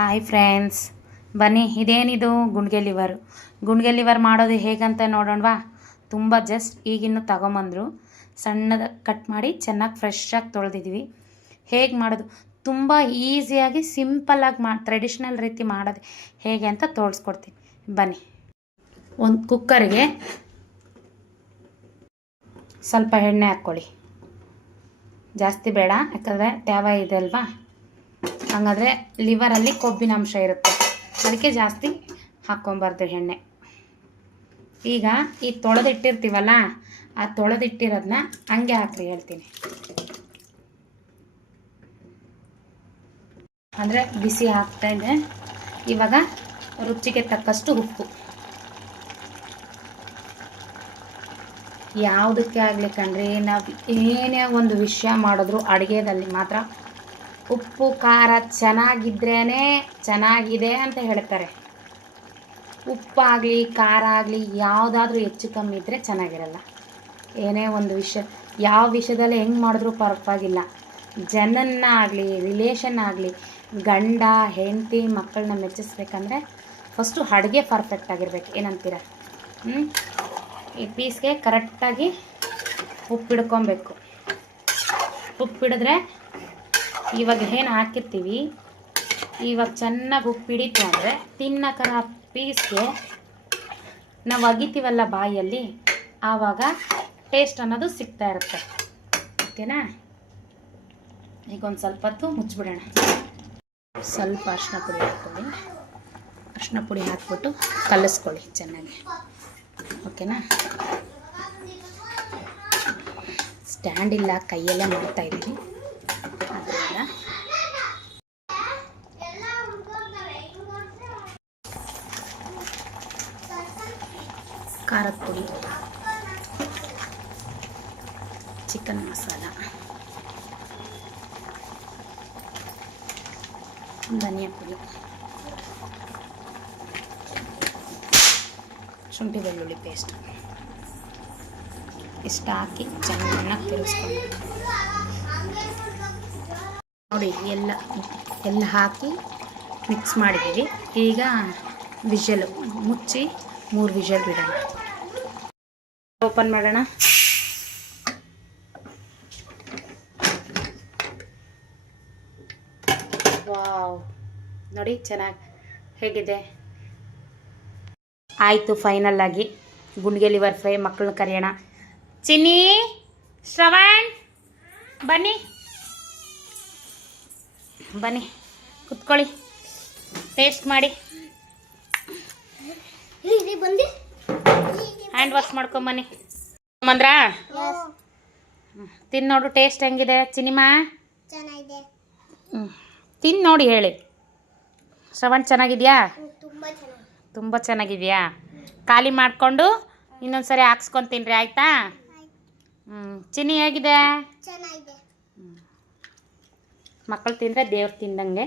Hi friends, ಬನ್ನಿ ಇದೇನಿದು ಗುಂಡ್ಗೆ liver ಮಾಡೋದು ಹೇಗಂತ ನೋಡೋಣವಾ. ತುಂಬ ಜಸ್ಟ್ ಈಗಿನ್ನು ತಗೊಂಬಂದರು, ಸಣ್ಣದ ಕಟ್ ಮಾಡಿ ಚೆನ್ನಾಗಿ ಫ್ರೆಶ್ಶಾಗಿ ತೊಳೆದಿದ್ವಿ. ಹೇಗೆ ಮಾಡೋದು ತುಂಬ ಈಸಿಯಾಗಿ ಸಿಂಪಲ್ಲಾಗಿ ಟ್ರೆಡಿಷ್ನಲ್ ರೀತಿ ಮಾಡೋದು ಹೇಗೆ ಅಂತ ತೋರಿಸ್ಕೊಡ್ತೀನಿ ಬನ್ನಿ. ಒಂದು ಕುಕ್ಕರ್ಗೆ ಸ್ವಲ್ಪ ಎಣ್ಣೆ ಹಾಕ್ಕೊಳ್ಳಿ, ಜಾಸ್ತಿ ಬೇಡ ಯಾಕಂದರೆ ಟ್ಯಾವ ಇದೆ ಅಲ್ವಾ, ಹಾಗಾದರೆ ಲಿವರಲ್ಲಿ ಕೊಬ್ಬಿನ ಅಂಶ ಇರುತ್ತೆ, ಅದಕ್ಕೆ ಜಾಸ್ತಿ ಹಾಕ್ಕೊಬಾರ್ದು ಎಣ್ಣೆ. ಈಗ ಈ ತೊಳೆದಿಟ್ಟಿರ್ತೀವಲ್ಲ, ಆ ತೊಳೆದಿಟ್ಟಿರೋದನ್ನ ಹಂಗೆ ಹಾಕ್ರಿ ಹೇಳ್ತೀನಿ. ಅಂದರೆ ಬಿಸಿ ಹಾಕ್ತಾಯಿದ್ದೆ. ಇವಾಗ ರುಚಿಗೆ ತಕ್ಕಷ್ಟು ಉಪ್ಪು. ಯಾವುದಕ್ಕೆ ಆಗಲಿ ಕಣ್ರಿ, ನಾವು ಏನೇ ಒಂದು ವಿಷಯ ಮಾಡಿದ್ರು ಅಡುಗೆದಲ್ಲಿ ಮಾತ್ರ ಉಪ್ಪು ಖಾರ ಚೆನ್ನಾಗಿದ್ರೇ ಚೆನ್ನಾಗಿದೆ ಅಂತ ಹೇಳ್ತಾರೆ. ಉಪ್ಪಾಗಲಿ ಖಾರ ಆಗಲಿ ಯಾವುದಾದ್ರೂ ಹೆಚ್ಚು ಕಮ್ಮಿ ಇದ್ದರೆ ಚೆನ್ನಾಗಿರಲ್ಲ. ಏನೇ ಒಂದು ವಿಷಯ, ಯಾವ ವಿಷಯದಲ್ಲಿ ಹೆಂಗೆ ಮಾಡಿದ್ರೂ ಪರವಾಗಿಲ್ಲ. ಜನನ್ನ ಆಗಲಿ ರಿಲೇಷನ್ ಆಗಲಿ, ಗಂಡ ಹೆಂಡತಿ ಮಕ್ಕಳನ್ನ ಮೆಚ್ಚಿಸ್ಬೇಕಂದ್ರೆ ಫಸ್ಟು ಅಡುಗೆ ಪರ್ಫೆಕ್ಟ್ ಆಗಿರ್ಬೇಕು. ಏನಂತೀರ? ಈ ಪೀಸ್ಗೆ ಕರೆಕ್ಟಾಗಿ ಉಪ್ಪಿಡ್ಕೊಬೇಕು. ಉಪ್ಪಿಡಿದ್ರೆ ಇವಾಗ ಏನು ಹಾಕಿರ್ತೀವಿ, ಇವಾಗ ಚೆನ್ನಾಗಿ ಉಪ್ಪಿಡಿತು ಅಂದರೆ ತಿನ್ನಕರ ಪೀಸ್ಗೆ ನಾವು ಅಗಿತೀವಲ್ಲ ಬಾಯಲ್ಲಿ, ಆವಾಗ ಟೇಸ್ಟ್ ಅನ್ನೋದು ಸಿಗ್ತಾ ಇರುತ್ತೆ. ಓಕೆನಾ? ಈಗ ಒಂದು ಸ್ವಲ್ಪ ಹೊತ್ತು ಮುಚ್ಚಿಬಿಡೋಣ. ಸ್ವಲ್ಪ ಅರಿಶಿನ ಪುಡಿ ಹಾಕ್ಕೊಳ್ಳಿ. ಅರಿಶಿನ ಪುಡಿ ಹಾಕ್ಬಿಟ್ಟು ಕಲಿಸ್ಕೊಳ್ಳಿ ಚೆನ್ನಾಗಿ. ಓಕೆನಾ? ಸ್ಟ್ಯಾಂಡ್ ಇಲ್ಲ, ಕೈಯಲ್ಲೇ ಮಾಡ್ತಾ ಇದ್ದೀನಿ. ಅದರಿಂದ ಖಾರದ ಪುಡಿ, ಚಿಕನ್ ಮಸಾಲ, ಧನಿಯಾ ಪುಡಿ, ಶುಂಠಿ ಬೆಳ್ಳುಳ್ಳಿ ಪೇಸ್ಟ್ ಇಷ್ಟು ಹಾಕಿ ಚೆನ್ನಾಗಿ ತಿರುಗಿಸ್ಕೊಂಡು ನೋಡಿ. ಎಲ್ಲ ಹಾಕಿ ಮಿಕ್ಸ್ ಮಾಡಿದ್ದೀವಿ. ಈಗ ವಿಷಲು ಮುಚ್ಚಿ 3 ವಿಷಲ್ ಬಿಡೋಣ. ಓಪನ್ ಮಾಡೋಣ. ವಾವ್, ನೋಡಿ ಚೆನ್ನಾಗಿ ಹೇಗಿದೆ. ಆಯಿತು, ಫೈನಲ್ ಆಗಿ ಗುಂಡ್ಗೆ ಲಿವರ್ ಫ್ರೈ. ಮಕ್ಕಳನ್ನ ಕರೆಯೋಣ. ಚಿನ್ನಿ, ಶ್ರವಣ್, ಬನ್ನಿ ಬನ್ನಿ ಕುತ್ಕೊಳ್ಳಿ, ಟೇಸ್ಟ್ ಮಾಡಿ. ಹ್ಯಾಂಡ್ ವಾಶ್ ಮಾಡ್ಕೊಂಬನ್ನಿ. ಬಂದ್ರಾ? ತಿಂದು ನೋಡು ಟೇಸ್ಟ್ ಹೆಂಗಿದೆ. ಚಿನಿಮಾ ತಿಂದು ನೋಡಿ ಹೇಳಿ. ಶ್ರವಣ್ ಚೆನ್ನಾಗಿದೆಯಾ? ತುಂಬ ಚೆನ್ನಾಗಿದೆಯಾ? ಖಾಲಿ ಮಾಡಿಕೊಂಡು ಇನ್ನೊಂದ್ಸರಿ ಹಾಕ್ಸ್ಕೊತೀನ್ರಿ, ಆಯಿತಾ? ಚಿನ್ನಿ ಹೇಗಿದೆ? ಮಕ್ಕಳು ತಿಂದರೆ ದೇವ್ರು ತಿಂದಂಗೆ.